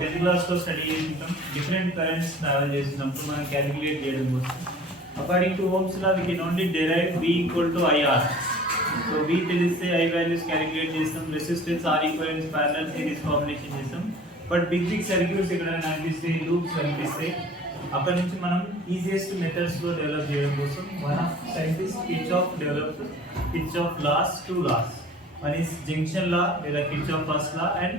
10th క్లాస్లో study చేసినాం different currents travel చేసినప్పుడు మనం క్యాలిక్యులేట్ చేయడం కోసం according to Ohm's law we can only derive V equal to IR. So V తెలిస్తే I వాల్యూస్ క్యాలిక్యులేట్ చేస్తాం, resistance R equivalents parallel series combination చేస్తాం. But big circuits ఎక్కడైనా కనిపిస్తే లూప్స్ కనిపిస్తే అక్కడ నుంచి మనం ఈజియెస్ట్ మెథడ్స్లో డెవలప్ చేయడం కోసం మన scientist Kirchhoff develop Kirchhoff laws 2 laws. One is junction law లేదా Kirchhoff first law and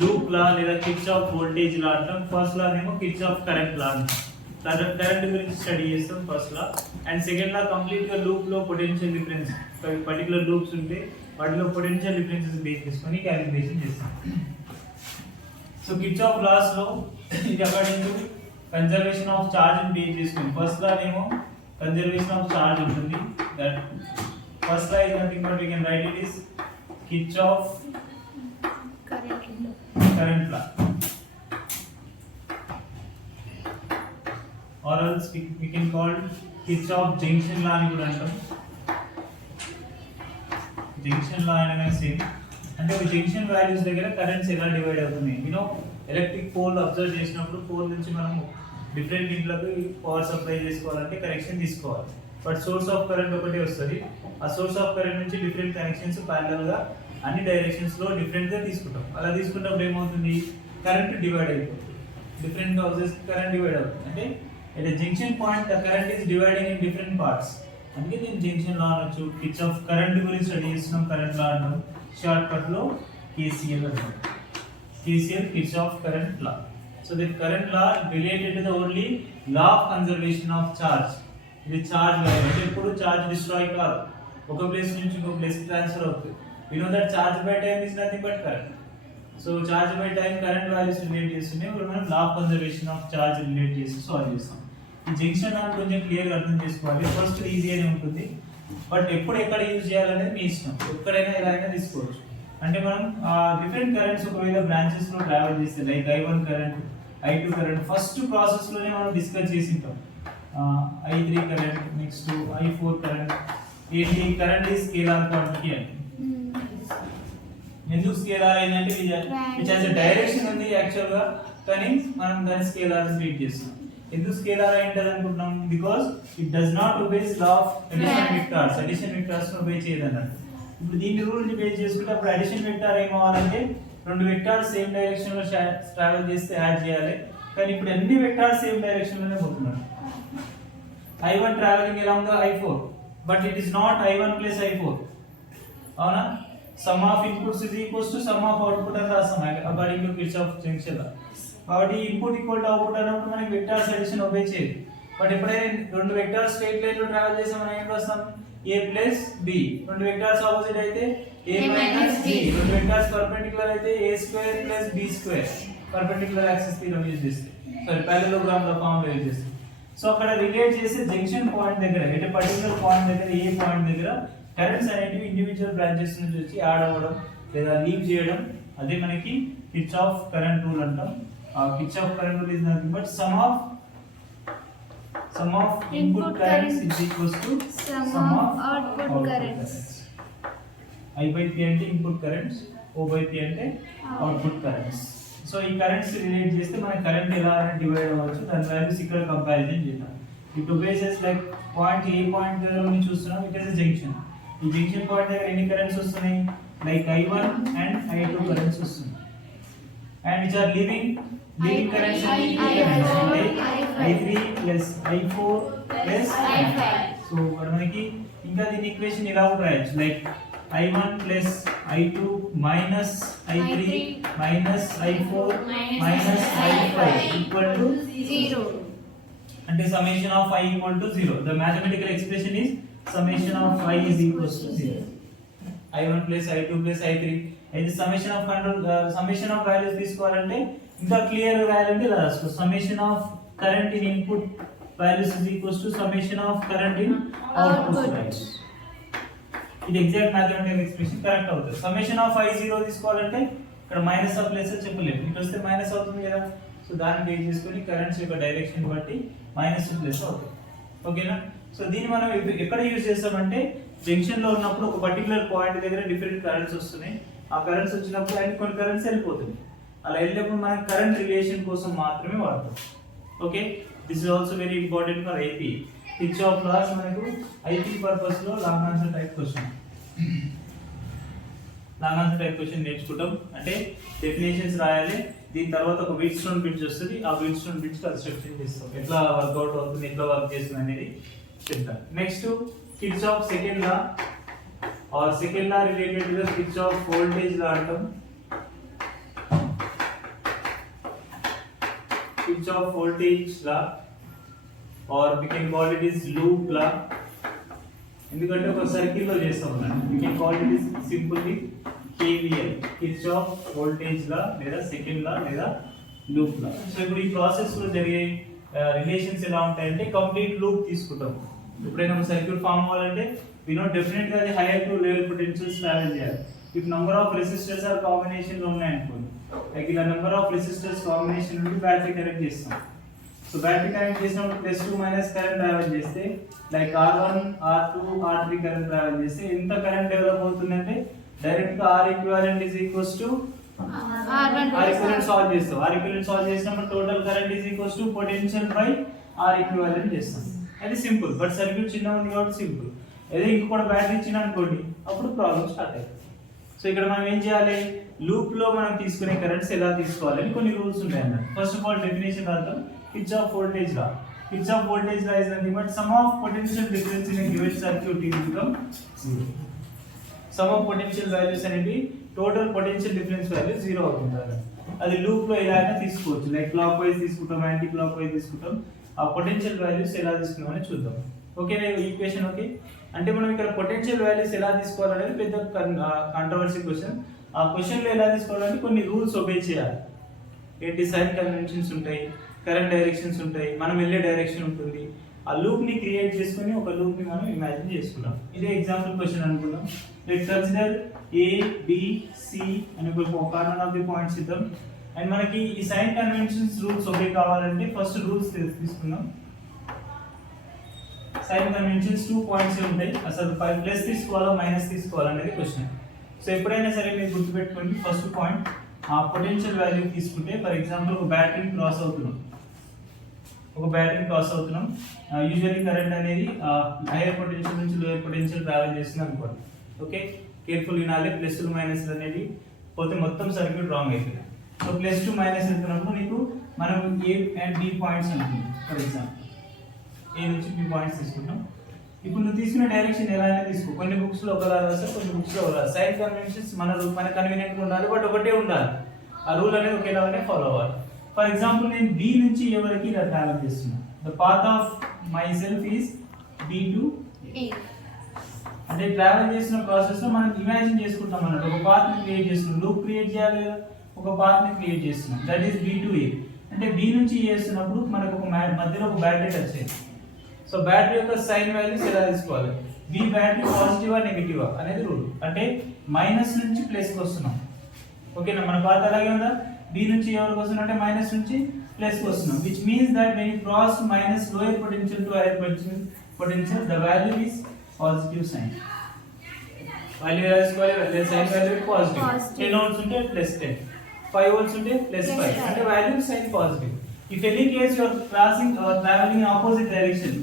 loop law లేదా కిర్చాఫ్ వోల్టేజ్ లా అంటాం. ఫస్ట్ లా ఏమో కిర్చాఫ్ కరెంట్ లా అంటాం. కరెంట్ గురించి స్టడీ చేస్తాం first law. And second law complete గా లూప్ లో potential difference particular loops ఉంటే వాటిలో పొటెన్షియల్ డిఫరెన్సెస్ బేస్ చేసుకొని క్యాలిక్యులేషన్ చేస్తాం. సో కిర్చాఫ్ లాస్ లో ఇది according to conservation of charge ని బేస్ చేసుకొని ఫస్ట్ లా ఏమో కన్జర్వేషన్ ఆఫ్ చార్జ్ ఉంటుంది. That first law is nothing but we can write it is Kirchhoff current law or else we can call Kirchhoff junction law అని కూడా అంటాం. Junction లా అనగా same అంటే ఒక జంక్షన్ వాల్యూస్ దగ్గర currents ఎలా డివైడ్ అవుతున్నాయి. ఎలక్ట్రిక్ పోల్ అబ్జర్వ్ చేసినప్పుడు పోల్ నుంచి మనం డిఫరెంట్ ఇంట్లకు పవర్ సప్లై చేసుకోవాలంటే కనెక్షన్ తీసుకోవాలి. బట్ సోర్స్ ఆఫ్ కరెంట్ ఒకటే వస్తుంది. ఆ సోర్స్ ఆఫ్ కరెంట్ నుంచి డిఫరెంట్ కనెక్షన్స్ ప్యారలల్ గా అన్ని డైరెక్షన్స్ లో డిఫరెంట్ గా తీసుకుంటాం. అలా తీసుకున్నప్పుడు ఏమవుతుంది, కరెంట్ డివైడ్ అయిపోతుంది. డిఫరెంట్ హౌసెస్ కరెంట్ డివైడ్ అవుతుంది. అంటే at a junction point the current is dividing in different parts. అందుకే దీన్ని జంక్షన్ లా అనొచ్చు. కిర్చాఫ్ కరెంట్ గురించి స్టడీ చేస్తున్నాం, కరెంట్ లా అంటాం. షార్ట్ కట్ లో KCL అంటాం. KCL Kirchhoff current law. So this current law related to the only law of conservation of charge. ఇది charge value అంటే ఎప్పుడు చార్జ్ డిస్ట్రాయ్ కాదు, ఒక ప్లేస్ నుంచి ఇంకో ప్లేస్ కి ట్రాన్స్ఫర్ అవుతుంది. We know that charge by time is nothing but current. So charge by time current values relate చేస్తున్నాయి. ఇప్పుడు మనం law of conservation of charge relate చేసి సాల్వ్ చేస్తాం. ఈ జంక్షన్ అని కొంచెం క్లియర్గా అర్థం చేసుకోవాలి. ఫస్ట్ ఈజీ అని ఉంటుంది, బట్ ఎప్పుడు ఎక్కడ యూజ్ చేయాలనేది మీ ఇష్టం. ఎక్కడైనా ఎలా అయినా తీసుకోవచ్చు. అంటే మనం డిఫరెంట్ కరెంట్స్ ఒకవేళ బ్రాంచెస్ లో ట్రావెల్ చేస్తే like I1 current, I2 current first process లోనే మనం డిస్కస్ చేసింటాం. I3 current, next I4 current. ఏంటి కరెంట్ ఈజ్ స్కేలార్ క్వాంటిటీ అని. ఎందుకు స్కేలార్ అయిందంటే విచ్ హాస్ ఎ డైరెక్షన్ ఉంది యాక్చువల్ గా, కానీ మనం దాన్ని స్కేలార్ ట్రీట్ చేస్తున్నాం. ఎందుకు స్కేలార్ అయింటది అనుకుంటున్నాం, because it does not obese law of addition vectors. Addition vectors ను ఒబే చేయదు అన్నట్టు. ఇప్పుడు దీని రూల్ ని బేస్ చేసుకుంటే అప్పుడు అడిషన్ వెక్టార్ ఏమవ్వాలంటే రెండు వెక్టార్స్ సేమ్ డైరెక్షన్ లో ట్రావెల్ చేస్తే యాడ్ చేయాలి. కానీ ఇప్పుడు అన్ని వెక్టార్స్ సేమ్ డైరెక్షన్ లోనే పోతున్నాయి. I1 ట్రావెలింగ్ ఎలా ఉందో I4, but it is not I1 plus I4. అవునా? Some of inputs is equals to some of output అని రాస్తాం అకార్డింగ్ టు కిర్చాఫ్ జంక్షన్ లా. కాబట్టి ఇన్పుట్ ఈక్వల్ టు అవుట్పుట్ అన్నప్పుడు మనకి వెక్టార్స్ అడిషన్ ఒబే చేయదు. బట్ ఎప్పుడైతే రెండు వెక్టార్స్ స్ట్రైట్ లైన్ లో ట్రావెల్ చేస్తే మనం ఏం రాస్తాం, A ప్లస్ B. రెండు వెక్టార్స్ ఆపోజిట్ అయితే A మైనస్ B. రెండు వెక్టార్స్ పర్పెండిక్యులర్ అయితే A square plus B square. Perpendicular axis theorem use చేస్తే పారలెలోగ్రామ్ లో ఫార్ములా యూజ్ చేస్తే. సో అక్కడ రిలేట్ చేసే జంక్షన్ పాయింట్ దగ్గర అంటే పర్టికులర్ పాయింట్ దగ్గర ఏ పాయింట్ దగ్గర కరెంట్స్ అనేటివి ఇండివిజువల్ బ్రాంచెస్ నుంచి వచ్చి యాడ్ అవ్వడం లేదా లీవ్ చేయడం, అదే మనకి కిర్చాఫ్ కరెంట్ రూల్ అంటాం. Kirchhoff current rule is nothing but sum of input currents is equals to some of output currents. I by P అంటే input currents, O by P అంటే అవుట్పుట్ కరెంట్స్. సో ఈ currents relate చేస్తే మన current ఎలా divide అవ్వచ్చు దాని values ఇక్కడ comparison చేద్దాం. It bases like point A point దగ్గర నుంచి చూస్తున్నాం, ఇట్ ఇస్ జంక్షన్. ఈ జంక్షన్ పాయింట్ దగ్గర ఎన్ని కరెంట్స్ వస్తున్నాయి, like I1 and I2 currents వస్తున్నాయి. And which are living currents I3 plus I4 plus I5. So మనకి ఇంకా దీని ఈక్వేషన్ ఇలా కూడా రాయొచ్చు, like I1 plus I2 minus I3 minus I4 minus I5 equal to 0. అంటే summation of I equal to 0. The mathematical expression is summation of I is equals to 0. I1 plus I2 plus I3. అయితే summation of control summation of values తీసుకోవాలంటే ఇంకా clear గా రాయాలంటే ఇలా రాసుకో. summation of current in input values is equals to summation of current in output values. ఇది exact mathematical expression correct అవుతుంది. summation of I0 తీసుకోవాలంటే ఇక్కడ మైనస్ ఆఫ్ ప్లస్ చెప్పలేము, ఇటు వస్తే మైనస్ అవుతుంది కదా. సో దాన్ని బేస్ చేసుకొని కరెంట్స్ యొక్క డైరెక్షన్ బట్టి మైనస్ ప్లస్ అవుతుంది. ఓకేనా? సో దీన్ని మనం ఎక్కడ యూజ్ చేస్తామంటే జంక్షన్ లో ఉన్నప్పుడు ఒక పర్టికులర్ పాయింట్ దగ్గర డిఫరెంట్ కరెంట్స్ వస్తున్నాయి. ఆ కరెంట్స్ వచ్చినప్పుడు అన్ని కొన్ని కరెంట్స్ వెళ్ళిపోతుంది. అలా వెళ్ళినప్పుడు మనం కరెంట్ రిలేషన్ కోసం మాత్రమే వాడతాం. Okay, this is also very important for IP. Kirchhoff laws మనకు ఐపీ పర్పస్ లో లాంగ్ ఆన్సర్ టైప్ క్వశ్చన్ నేర్చుకుంటాం. అంటే డెఫినేషన్స్ రాయాలి, దీని తర్వాత ఒక వీట్ స్టోన్ బ్రిడ్జ్ వస్తుంది, ఆ వీట్ స్టోన్ బ్రిడ్జ్ కన్స్ట్రక్షన్ చేస్తాం, ఎట్లా వర్కౌట్ అవుతుంది, ఎట్లా వర్క్ చేస్తుంది అనేది చెప్తాం. నెక్స్ట్ కిర్చాఫ్ సెకండ్ లా और second law related to the Kirchhoff voltage law अंटाम. किर्चॉफ वोल्टेज ला और we can call it is loop ला, ఎందుకంటే ఒక సర్కిల్ లో చేస్తాం అన్నమాట. we can call it is simply KVL, Kirchhoff voltage లా లేదా second లా లేదా లూప్ లా. సో ఇప్పుడు ఈ ప్రాసెస్ లో జరిగే రిలేషన్స్ ఎలా ఉంటాయంటే కంప్లీట్ లూప్ తీసుకుంటాం. ఎప్పుడైనా ఒక సర్క్యూట్ ఫామ్ అవ్వాలంటే we know definitely అది higher to lower potentials travel చేయాలి. if number of resistors are combination లో ఉన్నాయి అనుకోండి, లైక్ ఇలా number of resistors combination నుండి బ్యాటరీ కనెక్ట్ చేస్తాం. సో బ్యాటరీ కనెక్ట్ చేసినప్పుడు +2 కరెంట్ ట్రావెల్ చేస్తే like R1 R2 R3 current travel చేస్తే ఎంత కరెంట్ డెవలప్ అవుతుందంటే డైరెక్ట్ గా R equivalent is equals to R equivalent solve చేస్తాం. R equivalent సాల్వ్ చేసినప్పుడు total current is equals to potential by R equivalent చేస్తాం. అది simple, but circuit చిన్నగా ఉంది కాబట్టి సింపుల్. అదే ఇంకొక బ్యాటరీ ఇచ్చిన అనుకోండి, అప్పుడు ప్రాబ్లం స్టార్ట్ అవుతుంది. సో ఇక్కడ మనం ఏం చేయాలి, లూప్ లో మనం తీసుకునే కరెంట్స్ ఎలా తీసుకోవాలని కొన్ని రూల్స్ ఉంటాయి అన్నమాట. ఫస్ట్ ఆఫ్ ఆల్ డెఫినేషన్ రాద్దాం. Kirchhoff voltage law. Kirchhoff voltage law is nothing but sum of potential difference in a given circuit is become zero. Sum of potential values అనేది total potential difference value zero అవుతుంది. అది loop లో ఎలా అయినా తీసుకోవచ్చు, like clockwise తీసుకుంటాం, anti clock wise తీసుకుంటాం. ఆ పొటెన్షియల్ వాల్యూస్ ఎలా తీసుకున్నామని చూద్దాం. ఓకేనా ఈక్వేషన్? ఓకే, అంటే మనం ఇక్కడ పొటెన్షియల్ వాల్యూస్ ఎలా తీసుకోవాలనేది పెద్ద కాంట్రవర్సీ క్వశ్చన్. ఆ క్వశ్చన్ లో ఎలా తీసుకోవాలంటే కొన్ని రూల్స్ ఒబే చేయాలి. ఏంటి, సైన్ కన్వెన్షన్స్ ఉంటాయి, కరెంట్ డైరెక్షన్స్ ఉంటాయి, మనం వెళ్ళే డైరెక్షన్ ఉంటుంది. ఆ లూప్ ని క్రియేట్ చేసుకొని ఒక లూప్ ని మనం ఇమాజిన్ చేసుకున్నాం. ఇదే ఎగ్జాంపుల్ క్వశ్చన్ అనుకుందాం. Let's consider A B C అని ఒక కార్నర్ ఆఫ్ ది పాయింట్స్ ఇద్దాం. అండ్ మనకి ఈ సైన్ కన్వెన్షన్స్ రూల్స్ ఒబే కావాలంటే ఫస్ట్ రూల్స్ తీసుకుందాం. సైన్ కన్వెన్షన్స్ 2 పాయింట్స్ ఉంటాయి. అసలు ప్లస్ తీసుకోవాలా మైనస్ తీసుకోవాలా అనేది క్వశ్చన్. సో ఎప్పుడైనా సరే మీరు గుర్తుపెట్టుకోండి, ఫస్ట్ పాయింట్ ఆ పొటెన్షియల్ వాల్యూ తీసుకుంటే, ఫర్ ఎగ్జాంపుల్ ఒక బ్యాటరీని క్రాస్ అవుతున్నాం. యూజువల్లీ కరెంట్ అనేది హైయర్ పొటెన్షియల్ నుంచి లోయర్ పొటెన్షియల్ ట్రావెల్ చేస్తుంది అనుకోండి. ఓకే, కేర్ఫుల్ వినాలి. ప్లస్లు మైనస్ అనేది పోతే మొత్తం సర్క్యూట్ రాంగ్ అవుతుంది. సో +2 వెళ్తున్నప్పుడు నీకు మనం A అండ్ B పాయింట్స్ అనుకుంటాం. ఫర్ ఎగ్జాంపుల్ A నుంచి B పాయింట్స్ తీసుకుంటాం. ఇప్పుడు నువ్వు తీసుకునే డైరెక్షన్ ఎలా అయినా తీసుకో. కొన్ని బుక్స్ లో ఒకలా రాస్తారు, కొన్ని బుక్స్ లో ఒకలా. సైన్ కన్వెన్షన్స్ మన కన్వీనియంట్ ఉండాలి, బట్ ఒకటే ఉండాలి. ఆ రూల్ అనేది ఒకేలాగానే ఫాలో అవ్వాలి. ఫర్ ఎగ్జాంపుల్ నేను B నుంచి A వరకు ఇలా ట్రావెల్ చేస్తున్నా. The path of my self is B to A. అంటే ట్రావెల్ చేసిన ప్రాసెస్ లో మనం ఇమాజిన్ చేసుకుంటాం అన్నట్టు. ఒక పాత్ ని క్రియేట్ చేస్తున్నాం, లూప్ క్రియేట్ చేయాలి కదా, ఒక పాత్ ని క్రియేట్ చేస్తున్నాం. That is B to A. అంటే B నుంచి A చేస్తున్నప్పుడు మనకు ఒక మధ్యలో ఒక బ్యాటరీ టచ్ అయింది. సో బ్యాటరీ యొక్క సైన్ వాల్యూస్ ఎలా తీసుకోవాలి, B బ్యాటరీ పాజిటివా నెగటివా అనేది రూల్. అంటే మైనస్ నుంచి ప్లస్ కి వస్తున్నాం. ఓకేనా, మన పాత్ అలాగే ఉందా, B నుంచి A వరకు వస్తున్నాం అంటే మైనస్ నుంచి ప్లస్ కి వస్తున్నాం. Which means that when you cross minus lower potential to higher potential the value is positive sign. Value ఎలా తీసుకోవాలి, సైన్ వాల్యూ పాజిటివ్. 10 వోల్ట్స్ ఉంటే +10, 5 volts ఉంటే +5, అంటే value sign positive. If any case you are crossing or travelling in opposite direction,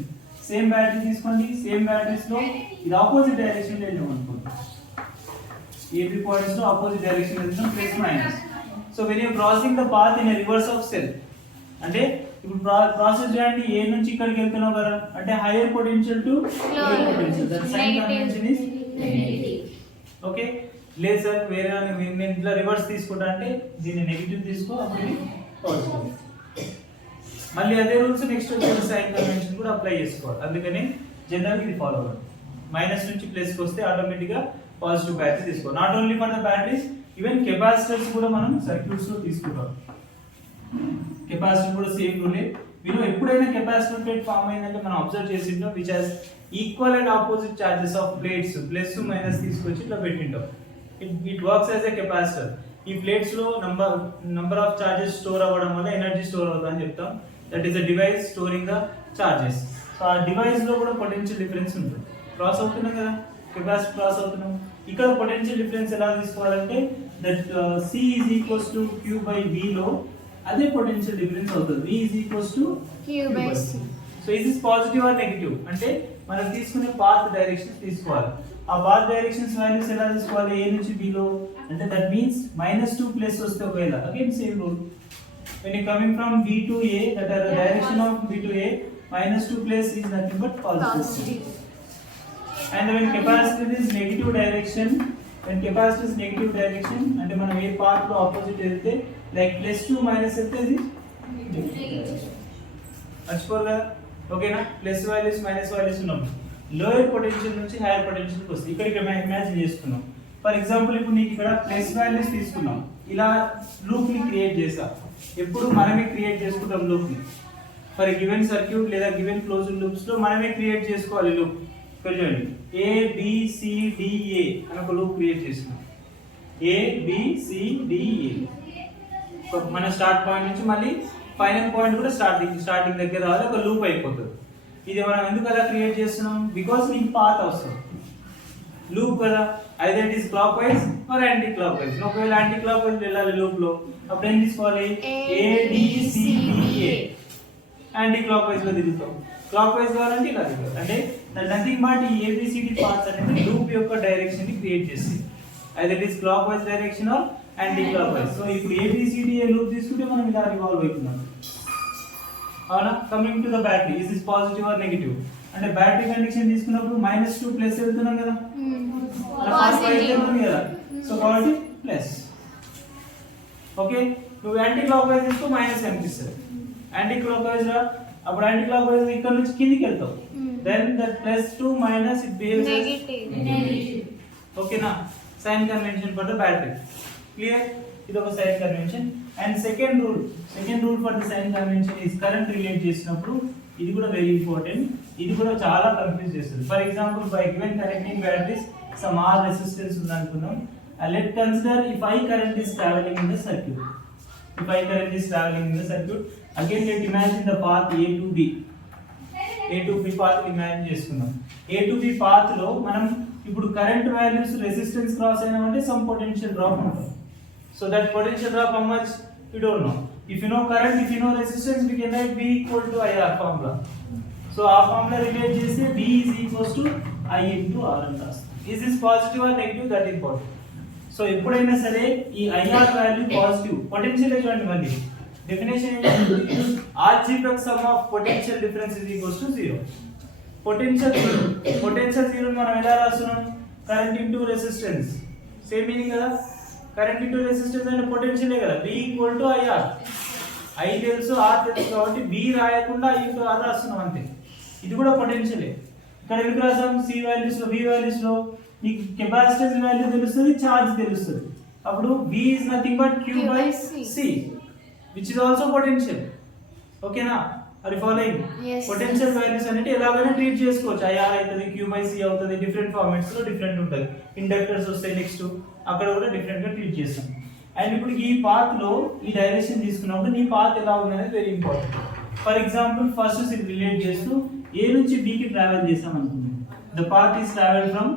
same battery తీసుకోండి, same batteries లో ఇది opposite direction లో వెళ్ళాం అనుకోండి. AB పాయింట్స్ లో ఆపోజిట్ డైరెక్షన్ వెళ్తాం, plus minus. So when you crossing the path in reverse of cell, అంటే ఇప్పుడు ప్రాసెస్ చేయండి, A నుంచి ఇక్కడికి వెళ్తున్నావు కదా, అంటే higher potential to lower potential, that sign convention is negative. Okay, లేదు సార్ వేరే నేను ఇట్లా రివర్స్ తీసుకుంటా అంటే దీన్ని నెగటివ్ తీసుకో, అప్పుడు ఇది పాజిటివ్. మళ్ళీ అదే రూల్స్ నెక్స్ట్ వచ్చే సైన్ కన్వెన్షన్ కూడా అప్లై చేసుకోవాలి. అందుకని జనరల్ ఇది ఫాలో అవ్వాలి. మైనస్ నుంచి ప్లస్ కి వస్తే ఆటోమేటిక్ గా పాజిటివ్ బ్యాటరీ తీసుకోవాలి. Not only for the batteries, even capacitors కూడా మనం సర్క్యూట్స్ లో తీసుకుంటాం. కెపాసిటర్ కూడా సేమ్ రూలే. మీరు ఎప్పుడైనా కెపాసిటర్ ప్లేట్ ఫామ్ అయిందంటే మనం అబ్జర్వ్ చేసింటాం, which has equal and opposite charges of plates, plus minus తీసుకొచ్చి ఇట్లా పెట్టింటాం. It works as a capacitor. ఈ ప్లేట్స్ లో నంబర్ ఆఫ్ చార్జెస్ స్టోర్ అవ్వడం వల్ల ఎనర్జీ స్టోర్ అవుతుందని చెప్తాం. That is a device storing the charges. So ఆ డివైస్ లో కూడా పొటెన్షియల్ డిఫరెన్స్ ఉంటుంది. క్రాస్ అవుతున్నాం కదా, కెపాసిటర్ క్రాస్ అవుతున్నాం. ఇక్కడ పొటెన్షియల్ డిఫరెన్స్ ఎలా తీసుకోవాలంటే that C is equals to Q by V లో అదే పొటెన్షియల్ డిఫరెన్స్ అవుతుంది. V is equals to Q by C. So ఇది పాజిటివ్ ఆర్ నెగటివ్ అంటే మనం తీసుకునే పాత్ డైరెక్షన్స్ తీసుకోవాలి. ఆ పాత్ డైరెక్షన్స్ వాల్యూస్ ఎలా తీసుకోవాలి? A నుంచి B లో అంటే దట్ మీన్స్ -2 ప్లస్ వస్తే ఒకవేళ again same rule when you coming from B to A, that are the direction of B to A, -2 plus is nothing but positive. And when capacitor is negative direction, అంటే మనం ఏ path లో opposite వెళ్తే like +2 వెళ్తే ఇది మర్చిపోరు కదా, ఓకేనా? Plus values minus values ఉన్నాం. లోయర్ పొటెన్షియల్ నుంచి హైయర్ పొటెన్షియల్ కి వస్తుంది. ఇక్కడ ఇమాజిన్ చేసుకున్నాం. ఫర్ ఎగ్జాంపుల్ ఇప్పుడు నీకు ఇక్కడ ప్లస్ వాల్యూస్ తీసుకున్నాం, ఇలా లూప్ ని క్రియేట్ చేసా. ఎప్పుడు మనమే క్రియేట్ చేసుకుంటాం లూప్ ని. ఫర్ గివెన్ సర్క్యూట్ లేదా గివెన్ క్లోజ్డ్ లూప్స్ లో మనమే క్రియేట్ చేసుకోవాలి లూప్. ఇక్కడ చూడండి ABCDA అని ఒక లూప్ క్రియేట్ చేస్తున్నాం. ABCDA మన స్టార్ట్ పాయింట్ నుంచి మళ్ళీ ఫైనల్ పాయింట్ కూడా స్టార్టింగ్ దగ్గర రావాలి, ఒక లూప్ అయిపోతుంది. ఇది మనం ఎందుకు అలా క్రియేట్ చేస్తున్నాం? బికాస్ నీకు పాత్ అవసరం లూప్ కదా, either it is clockwise or anti clock wise. ఒకవేళ యాంటీ క్లాక్ వైజ్ వెళ్ళాలి లూప్ లో, అప్పుడు ఏం తీసుకోవాలి? ABCDA యాంటీ క్లాక్ వైజ్ లో తిరుగుతాం. క్లాక్ వైజ్ కావాలంటే ఇలా తిరుగుతాం. అంటే నథింగ్ బట్ ఈ ABCD పార్ట్స్ అనేది లూప్ యొక్క డైరెక్షన్ ని క్రియేట్ చేస్తుంది. Either it is clock wise direction are anti clock wise. So ఇప్పుడు ABCDA లూప్ తీసుకుంటే మనం ఇలా రివాల్వ్ అవుతున్నాం. అవునా? Coming to the battery, is is positive or negative? అంటే బ్యాటరీ కండిషన్ తీసుకున్నప్పుడు -2 ప్లస్ వెళ్తున్నాం కదా, కదా, సో కాబట్టి ప్లస్. ఓకే, నువ్వు యాంటీ క్లాక్ వైజ్ తీసుకో మైనస్ కనిపిస్తుంది. యాంటీ క్లాక్ వైజ్ రా, అప్పుడు యాంటీ క్లాక్ వైజ్ ఇక్కడ నుంచి కిందికి వెళ్తావు. Then that +2 minus it behaves negative. ఓకేనా? Sign convention for the battery. Clear? ఇది ఒక sign convention. And second rule for the sign convention is current relate చేసినప్పుడు ఇది కూడా వెరీ ఇంపార్టెంట్. ఇది కూడా చాలా కన్ఫ్యూజ్ చేస్తుంది. For example by given connecting batteries some R resistance ఉంది అనుకుందాం. Let consider if I current is traveling in the circuit. Again let imagine the path A to B path imagine చేసుకుందాం. A to B path లో మనం ఇప్పుడు current values resistance cross అయినామంటే some potential drop ఉంటుంది. So that potential drop how much we don't know. If you know current, if you know resistance, we can write V equal to IR formula. So our formula relate చేస్తే V is equals to I into R అని రాస్తాం. Is this positive or negative? That is important. So ఎప్పుడైనా సరే ఈ IR value positive, potential చూడండి మళ్ళీ definition ఏంటి? algebraic sum of potential difference is equals to 0. Potential zero మనం ఎలా రాస్తున్నాం? Current into resistance, same meaning కదా. కరెంట్ ఇంటూ రెసిస్టెన్స్ అంటే పొటెన్షియలే కదా. V equal to IR. I తెలుసు, R తెలుసు కాబట్టి B రాయకుండా I ఇంటూ R రాస్తున్నాం అంతే. ఇది కూడా పొటెన్షియలే. ఇక్కడ ఎందుకు రాసాం? C వాల్యూస్ లో, V వాల్యూస్ లో నీకు కెపాసిటెన్స్ వాల్యూ తెలుస్తుంది, ఛార్జ్ తెలుస్తుంది. అప్పుడు V is nothing but Q by C, which is also potential. ఓకేనా? అది ఫాలోయింగ్ పొటెన్షియల్ వాల్యూస్ అనేది ఎలాగైనా ట్రీట్ చేసుకోవచ్చు. IR అవుతుంది, Q by C అవుతుంది, డిఫరెంట్ ఫార్మాట్స్ లో డిఫరెంట్ ఉంటుంది. ఇండక్టర్స్ వస్తాయి నెక్స్ట్, అక్కడ కూడా డిఫరెంట్ గా ట్రీట్ చేస్తాం. అండ్ ఇప్పుడు ఈ పాత్ లో ఈ డైరెక్షన్ తీసుకున్నప్పుడు నీ పాత్ ఎలా ఉన్నది very important. For example first relate చేస్తూ A నుంచి B కి ట్రావెల్ చేసాం అనుకుందాం. The path is travel from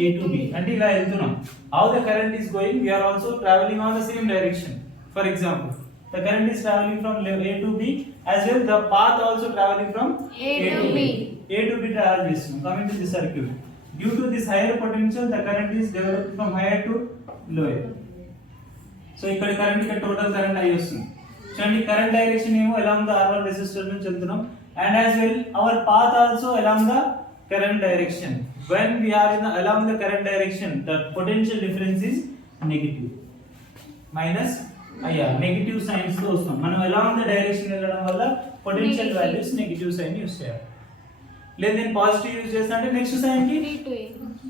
A to B, అంటే ఇలా వెళ్తున్నాం. How the current is going? We are also travelling on the same direction. For example the current is traveling from A to B, as well the path also traveling from A to B travel చేస్తున్నాం. Coming to the circuit, due to this higher potential the current is developed from higher to lower. So ఇక్కడ current ఇక్కడ total current I వస్తుంది. చూడండి current direction ఏమో along the R1 resistor నుంచి వెళ్తున్నాం, and as well our path also along the current direction. When we are along the current direction, the potential difference is negative, minus IR. Negative signs తో వస్తాం మనం. along the direction వెళ్ళడం వల్ల potential values negative sign use చేయాలి. లేదా నేను positive use చేస్తా అంటే నెక్స్ట్ సైన్ కి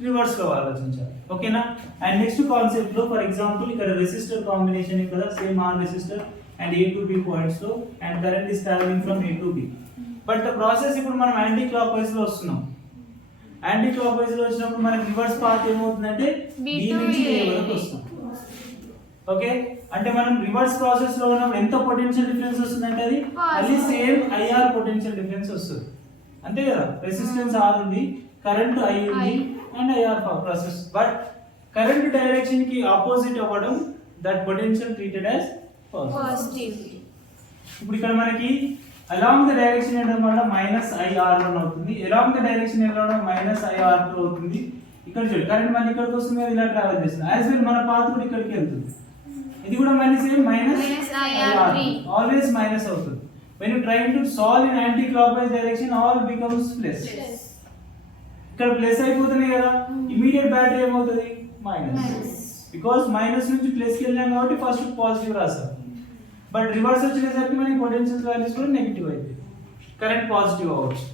రివర్స్ లో ఆలోచించాలి. ఓకేనా? అండ్ నెక్స్ట్ కాన్సెప్ట్ లో ఫర్ ఎగ్జాంపుల్ ఇక్కడ రెసిస్టర్ కాంబినేషన్ కదా, same R resistor and A to B points లో, and current is travelling from A to B. But the process ఇప్పుడు మనం యాంటీ క్లాక్ వైజ్ లో వస్తున్నాం. యాంటీ క్లాక్ వైజ్ లో వచ్చినప్పుడు మనకి రివర్స్ పాత్ ఏమవుతుందంటే B నుంచి A వరకు వస్తాం. ఓకే, అంటే మనం రివర్స్ ప్రాసెస్ లో ఉన్నాం. ఎంత పొటెన్షియల్ డిఫరెన్స్ వస్తుందంటే అది మళ్ళీ సేమ్ IR పొటెన్షియల్ డిఫరెన్స్ వస్తుంది. అంతే కదా, రెసిస్టెన్స్ R ఉంది, కరెంట్ I ఉంది, and IR process. But current direction కి ఆపోజిట్ అవ్వడం that potential treated as positive. ఇప్పుడు ఇక్కడ మనకి అలాంగ్ ద డైరెక్షన్ వెళ్ళడం వల్ల -IR1 అవుతుంది, అలాంగ్ ద డైరెక్షన్ వెళ్ళడం -IR2 అవుతుంది. ఇక్కడ చూడు కరెంట్ మళ్ళీ ఇక్కడికి వస్తుంది, ఇలా ట్రావెల్ చేస్తుంది. యాజ్ వెల్ మన పాత్ కూడా ఇక్కడికి వెళ్తుంది, ఇది కూడా మళ్ళీ సేమ్ -IR3 ఆల్వేస్ మైనస్ అవుతుంది. when you trying to solve in anti clockwise direction all becomes plus. ఇక్కడ ప్లస్ అయిపోతుంది కదా, ఇమిడియట్ బ్యాటరీ ఏమవుతుంది మైనస్, బికాజ్ మైనస్ నుంచి ప్లస్ కి వెళ్ళాం కాబట్టి ఫస్ట్ పాజిటివ్ రాసాం. బట్ రివర్స్ వచ్చేసరికి మనకి పొటెన్షియల్ వాల్యూస్ కూడా నెగిటివ్ అవుతాయి, కరెంట్ పాజిటివ్ అవ్వచ్చు.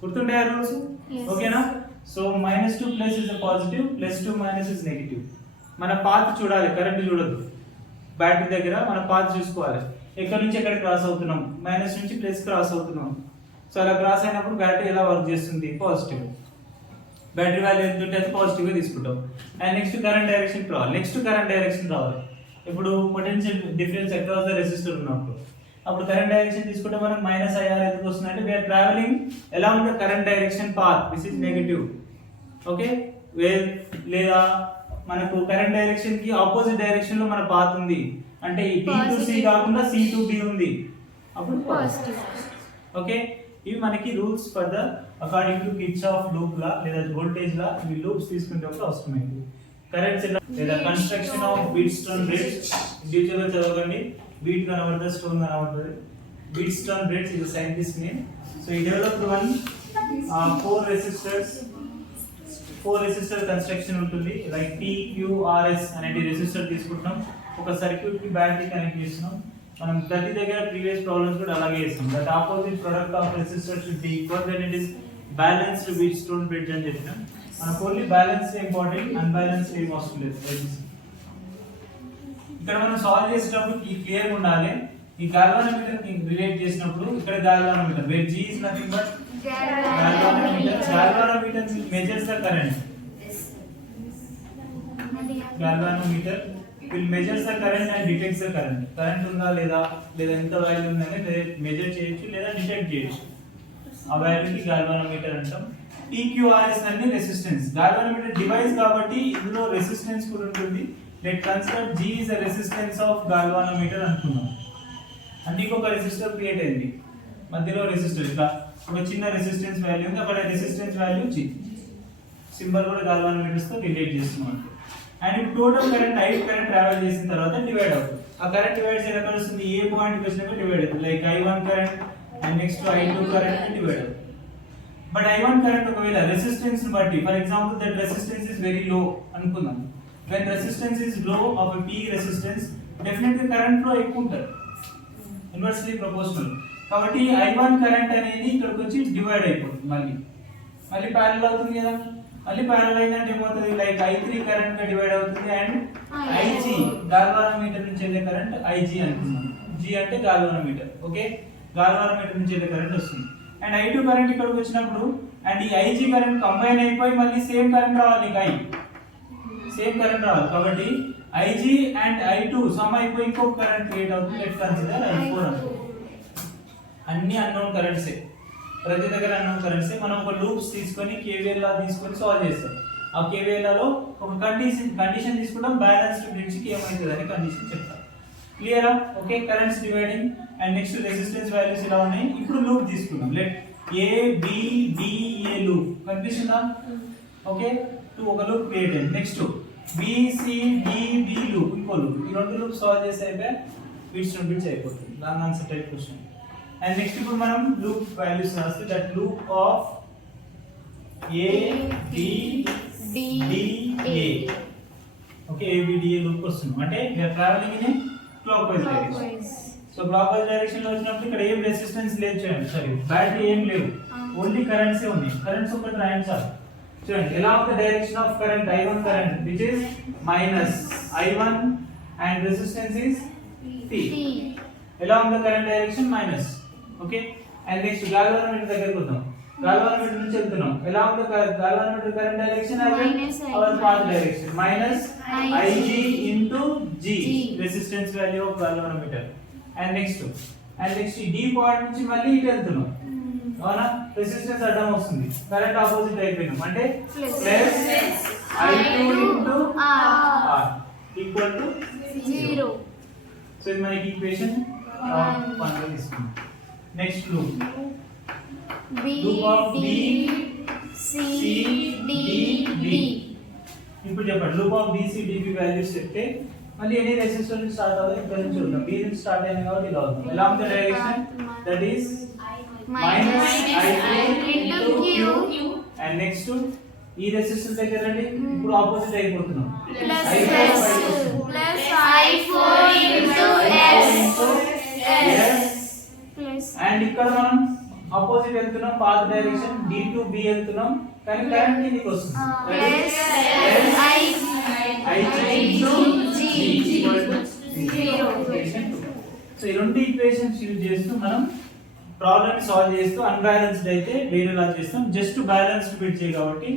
గుర్తుండే రూల్స్ ఓకేనా? So -2 plus is positive, +2 minus is negative. మన పాత్ చూడాలి, కరెంట్ చూడదు. బ్యాటరీ దగ్గర మన పాత్ చూసుకోవాలి, ఎక్కడి నుంచి ఎక్కడ క్రాస్ అవుతున్నాం, మైనస్ నుంచి ప్లస్ క్రాస్ అవుతున్నాం. సో అలా క్రాస్ అయినప్పుడు బ్యాటరీ ఎలా వర్క్ చేస్తుంది, పాజిటివ్. బ్యాటరీ వాల్యూ ఎంత ఉంటే అది పాజిటివ్ గా తీసుకుంటాం. అండ్ నెక్స్ట్ కరెంట్ డైరెక్షన్ రావాలి, నెక్స్ట్ కరెంట్ డైరెక్షన్ రావాలి. ఇప్పుడు potential difference across the resistor ఉన్నప్పుడు అప్పుడు కరెంట్ డైరెక్షన్ తీసుకుంటే మనకు -IR ఎందుకు వస్తుందంటే we are travelling along the current direction path this is negative. Okay, లేదా మనకు కరెంట్ డైరెక్షన్ కి ఆపోజిట్ డైరెక్షన్ లో మన పాత్ ఉంది అంటే ఈ B to C కాకుండా C to B ఉంది, అప్పుడు పాజిటివ్. ఓకే, ఇవి మనకి rules for the according to Kirchhoff loop law లేదా వోల్టేజ్ లా ఈ లూప్స్ తీసుకునేటప్పుడు అవసరమైంది. కరెంట్స్ లేదా construction of Wheatstone bridge detail గా చదవండి. బీట్ కనబడుతుంది, స్టోన్ కనబడుతుంది. Wheatstone bridge is scientist name. So ఈ డెవలప్డ్ వన్ 4 రెసిస్టర్ కన్స్ట్రక్షన్ ఉంటుంది. లైక్ PQRS అనేది రెసిస్టర్ తీసుకుంటున్నాం, ఒక సర్క్యూట్ కి బ్యాటరీ కనెక్ట్ చేస్తున్నాం. మనం ప్రతి దగ్గర ప్రీవియస్ ప్రాబ్లమ్స్ కూడా అలాగే చేస్తాం. That opposite product of resistor should be equal then it is balanced Wheatstone bridge అని చెప్పినాం. మనకు ఓన్లీ బ్యాలెన్స్ ఇంపార్టెంట్, అన్బ్యాలెన్స్ ఏం అవసరం లేదు. ఇక్కడ మనం సాల్వ్ చేసేటప్పుడు ఈ క్లియర్ ఉండాలి. ఈ గాల్వానోమీటర్ కి రిలేట్ చేసినప్పుడు ఇక్కడ galvanometer where G is nothing but galvanometer measures the current. Galvanometer will measure the current and detects the current. Current ఉందా లేదా ఎంత వాల్యూ ఉందని మెజర్ చేయొచ్చు లేదా డిటెక్ట్ చేయొచ్చు. ఆ వాల్యూకి గాల్వానోమీటర్ అంటాం. PQRS అనేది రెసిస్టెన్స్. గాల్వానోమీటర్ డివైస్ కాబట్టి ఇందులో రెసిస్టెన్స్ కూడా ఉంటుంది. Let consider G is the resistance of galvanometer అనుకున్నాం. అంటే ఇంకొక రెసిస్టర్ క్రియేట్ అయింది, మధ్యలో రెసిస్టర్ ఇట్లా ఒక చిన్న రెసిస్టెన్స్ వాల్యూ ఉంది, అక్కడ రెసిస్టెన్స్ వాల్యూ G. సింబల్ కూడా గాల్వానోమీటర్స్ తో రిలేట్ చేస్తున్నాం. అండ్ ఇప్పుడు total current I current travel చేసిన తర్వాత డివైడ్ అవుతుంది. ఆ కరెంట్ డివైడ్ ఎక్కడ వస్తుంది, ఏ పాయింట్ కి వచ్చినప్పుడు డివైడ్ అవుతుంది. Like I1 current and next I2 current divide అవుతుంది. బట్ I1 కరెంట్ ఒకవేళ రెసిస్టెన్స్ ని బట్టి, for example that resistance is very low అనుకుందాం. when resistance is low of a P resistance definitely current flow ఎక్కువ ఉంటుంది, inversely proportional. కాబట్టి I1 current అనేది ఇక్కడికి వచ్చి డివైడ్ అయిపోతుంది, మళ్ళీ ప్యారలల్ అవుతుంది కదా. మళ్ళీ ప్యారలల్ అయిందంటే ఏమవుతుంది, లైక్ I3 కరెంట్ గా డివైడ్ అవుతుంది అండ్ IG గాల్వానోమీటర్ నుంచి వెళ్ళే కరెంట్ IG అనుకున్నాం. G అంటే గాల్వానోమీటర్. ఓకే, గాల్వానోమీటర్ నుంచి వెళ్ళే కరెంట్ వస్తుంది. అండ్ I2 కరెంట్ ఇక్కడికి వచ్చినప్పుడు అండ్ ఈ IG కరెంట్ కంబైన్ అయిపోయి మళ్ళీ సేమ్ కరెంట్ రావాలి, సేమ్ కరెంట్ రావాలి. కాబట్టి IG అండ్ I2 సమ్ అయిపోయి ఇంకొక కరెంట్ క్రియేట్ అవుతుంది. లెట్ కన్సిడర్ I4 అనుకో. అన్ని అన్నోన్ కరెంట్సే, ప్రతి దగ్గర అన్నోన్ కరెంట్సే. మనం ఒక లూప్స్ తీసుకొని KVL లా తీసుకొని సాల్వ్ చేస్తాం. ఆ KVL లలో ఒక కండిషన్ తీసుకుంటాం, బ్యాలెన్స్డ్ బ్రిడ్జ్ కి ఏమవుతుంది అని కండిషన్ చెప్తాం. క్లియరా? Okay, currents dividing and next resistance values ఇలా ఉన్నాయి. ఇప్పుడు లూప్ తీసుకుందాం. లెట్ ABDA లూప్ కనిపిస్తుందా? ఓకే, ఒక లూప్ క్రియేట్ అయింది. నెక్స్ట్ BCDB లూప్, ఇంకో లూప్. ఈ రెండు లూప్ సాల్వ్ చేసి అయిపోయి బిట్స్ అయిపోతుంది. Long answer type question. And next ఇప్పుడు మనం లూప్ వాల్యూస్ రాస్తే that loop of ABDA. Okay, ABDA loop వస్తుంది అంటే we are travelling in a clockwise direction. So clockwise direction లో వచ్చినప్పుడు ఇక్కడ ఏం రెసిస్టెన్స్ లేదు, చూడండి. సారీ, బ్యాటరీ ఏం లేవు, ఓన్లీ కరెంట్స్ ఉన్నాయి. కరెంట్స్ ఒకటి రాయండి సార్. చూడండి, along the direction of current I1 current which is -I1 and resistance is P. Along the current direction minus. Okay, and next galvanometer దగ్గరికి వద్దాం. galvanometer నుంచి వెళ్తున్నాం. along the galvanometer current direction our path direction -IG into G resistance value of galvanometer. and next ఈ D point నుంచి మళ్ళీ ఇటు వెళ్తున్నాం. అవునా, రెసిస్టెన్స్ అడ్డం వస్తుంది, కరెంట్ ఆపోజిట్ అయిపోయినాం అంటే plus I2 into R. Equal to 0. So ఇది మనకి ఈక్వేషన్ 1 లో తీసుకున్నాం. Next loop B, Loop of D, B, C, D, D. ఇప్పుడు చెప్పండి లూప్ ఆఫ్ BCDB వాల్యూస్ చెప్తే మళ్ళీ ఎనీ రెసిస్టర్ నుంచి స్టార్ట్ అవుతుంది. ఇక్కడ నుంచి చూద్దాం. B నుంచి స్టార్ట్ అయింది కాబట్టి ఇలా అవుతుంది. Along the direction that is minus I2 into Q and next to ఈ రెసిస్టర్ దగ్గర రండి. ఇప్పుడు ఆపోజిట్ అయిపోతున్నాం. Plus I4 into S. Plus and ఇక్కడ మనం ఆపోజిట్ వెళ్తున్నాం. Path direction D to B వెళ్తున్నాం. కానీ కరెంట్ కిందకి వస్తుంది. I3 into G equal to 0. So ఈ రెండు ఈక్వేషన్స్ యూజ్ చేస్తూ మనం ప్రాబ్లమ్ సాల్వ్ చేస్తూ అన్బ్యాలెన్స్డ్ అయితే వేరేలా చేస్తాం. జస్ట్ బ్యాలెన్స్డ్ బిట్స్ కాబట్టి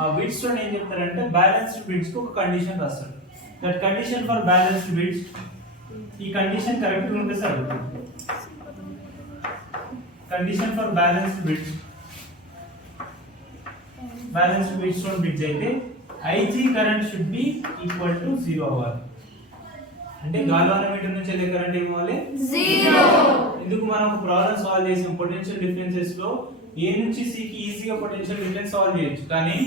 ఆ బిట్స్ లో ఏం చెప్తారంటే బ్యాలెన్స్డ్ బిట్స్ కు ఒక కండిషన్ రాస్తాడు. That condition for balanced bits, ఈ కండిషన్ కరెక్ట్ గా ఉంటే sir condition for balanced bits లోని బిట్స్ అయితే IG current should be equal to 0 అవ్వాలి. అంటే గాల్వానోమీటర్ నుంచి వెళ్ళే కరెంట్ ఏమవ్వాలి 0. ఎందుకు మనం ఒక ప్రాబ్లం సాల్వ్ చేసాం. పొటెన్షియల్ డిఫరెన్సెస్ లో A నుంచి C కి ఈజీగా పొటెన్షియల్ డిఫరెన్స్ సాల్వ్ చేయొచ్చు. కానీ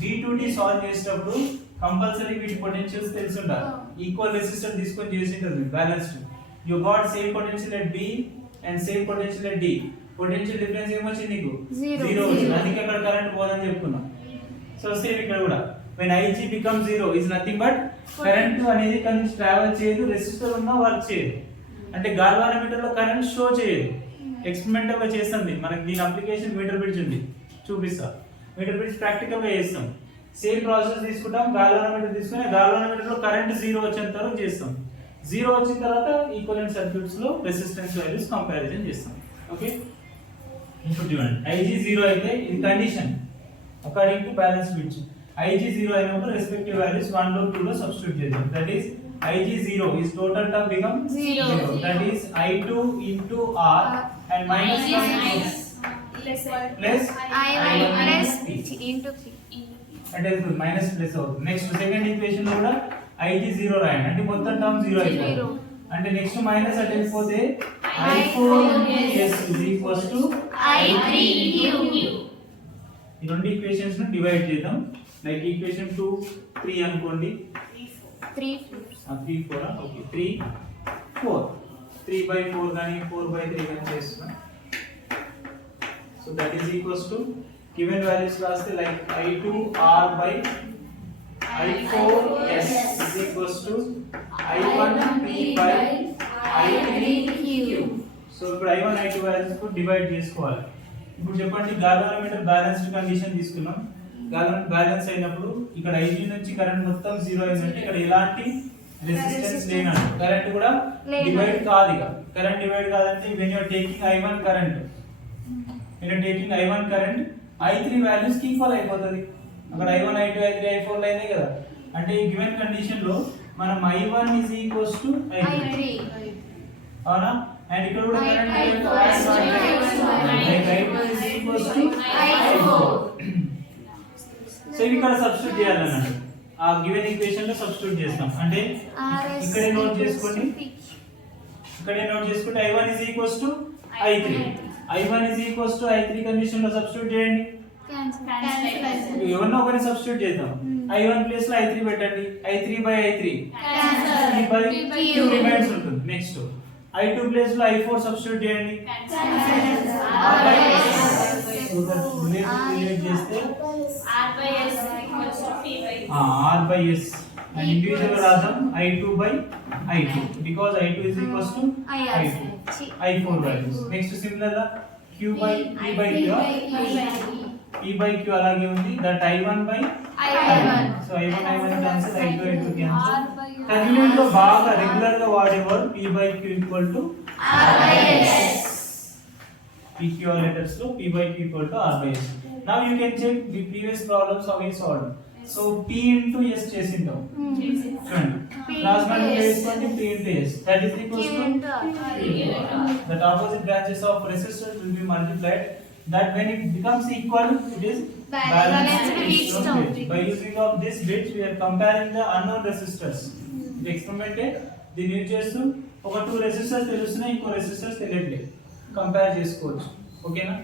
B to D సాల్వ్ చేసేటప్పుడు కంపల్సరీ వీటి పొటెన్షియల్స్ తెలిసి ఉండాలి. ఈక్వల్ రెసిస్టర్ తీసుకొని చేసి ఉంటుంది balanced. You got same potential at B and same potential at D. Potential difference ఏమొచ్చింది నీకు 0 వచ్చింది. అందుకే అక్కడ కరెంట్ పోదని చెప్పుకున్నాం. సో సేమ్ ఇక్కడ కూడా when IG becomes 0 is nothing but current అనేది ఇక్కడ నుంచి ట్రావెల్ చేయదు. రెసిస్టర్ ఉన్నా వర్క్ చేయదు. అంటే గాల్వానోమీటర్ లో కరెంట్ షో చేయదు. ఎక్స్పెరిమెంటల్ గా చేస్తాం. మనకి దీని అప్లికేషన్ మీటర్ బ్రిడ్జ్ ఉంది, చూపిస్తా. మీటర్ బ్రిడ్జ్ ప్రాక్టికల్ గా చేస్తాం. సేమ్ ప్రాసెస్ తీసుకుంటాం. గాల్వానోమీటర్ తీసుకుని గాల్వానోమీటర్ లో కరెంట్ 0 వచ్చేంత వరకు చేస్తాం. 0 వచ్చిన తర్వాత ఈక్వివలెంట్ సర్క్యూట్స్ లో రెసిస్టెన్స్ వాల్యూస్ కంపారిజన్ చేస్తాం. ఓకే, ఇప్పుడు చూడండి IG 0 అయితే ఇది condition according to balance bits. IG 0 అయినప్పుడు రెస్పెక్టివ్ వాల్యూస్ 1 లో 2 లో సబ్స్టిట్యూట్ చేద్దాం. That is IG 0 is total term become 0. That is I2 into R and minus 1 plus I1 plus P. Into P. అంటే minus plus అవుతుంది. Next second equation లో కూడా IG 0 రాయండి. అంటే మొత్తం టర్మ్ 0 అయిపోతుంది. అంటే నెక్స్ట్ మైనస్ అటు వెళ్ళిపోతే I4S is equals to I3Q. ఈ రెండు ఈక్వేషన్స్ ను డివైడ్ చేద్దాం. లైక్ ఈక్వేషన్ 2 3 అనుకోండి. 3 4 ఓకే 3 4 3/4 గాని 4/3 గాని చేస్తున్నాం. So that is equals to given values రాస్తే like I2 R by I4 S is equals to I1 P by I3 Q. So ఇప్పుడు I1 I2 వాల్యూస్ కు డివైడ్ చేసుకోవాలి. ఇప్పుడు చెప్పండి గాల్వానోమీటర్ బ్యాలెన్స్డ్ కండిషన్ తీసుకున్నాం. గాల్వానోమీటర్ బ్యాలెన్స్ అయినప్పుడు ఇక్కడ IG నుంచి కరెంట్ మొత్తం 0 అయిందంటే ఇక్కడ ఎలాంటి రెసిస్టెన్స్ లేనట్టు. కరెంట్ కూడా డివైడ్ కాదు. ఇక కరెంట్ డివైడ్ కాదంటే when you are taking I1 current, when you are taking I1 current I3 values కి ఈక్వల్ అయిపోతది. అక్కడ I1 I2 I3 I4 లైనే కదా. అంటే ఈ గివెన్ కండిషన్ లో మనం I1 is equals to I3 అవునా. అండ్ ఇక్కడ కూడా current I2 is equals to I4. So ఇవి ఇక్కడ సబ్స్టిట్యూట్ చేయాలన్నట్టు. ఆ గివెన్ ఈక్వేషన్ లో సబ్స్టిట్యూట్ చేస్తాం. అంటే ఇక్కడే నోట్ చేసుకోండి. ఇక్కడే నోట్ చేసుకుంటే I1 is equals to I3. I1 is equals to I3 condition లో సబ్స్టిట్యూట్ చేయండి. ఎవరినో ఒకరిని సబ్స్టిట్యూట్ చేద్దాం. I1 ప్లేస్ లో I3 పెట్టండి. I3 by I3 Q remains ఉంటుంది. నెక్స్ట్ I2 ప్లేస్ లో I4 సబ్స్టిట్యూట్ చేయండి. R by S రిలేట్ చేస్తే R by S equals to P by Q. R by S and individual రాద్దాం I2 by I2 because I2 is equals to I2 I4 values. Next similar గా Q by P by Q, P by Q అలాగే ఉంది. that I1 by I1. so I1 cancel, I2 cancel. Terminal లో బాగా regular గా వాడే word P by Q equal to R by S. PQ letters లో P by Q equal to R by S. Now you can check the previous problems how we solved. So P into S చేసింటాం. చూడండి class value వేసుకోండి. P into S that is equals to that opposite branches of resistors will be multiplied. That when it becomes equal it is balanced bits. By using of this bits we are comparing the unknown resistors. ఇది ఎక్స్పెరిమెంటే. దీన్ని use చేస్తూ ఒక 2 resistors తెలుస్తున్నాయి, ఇంకో resistors తెలియట్లేదు, compare చేసుకోవచ్చు. ఓకేనా?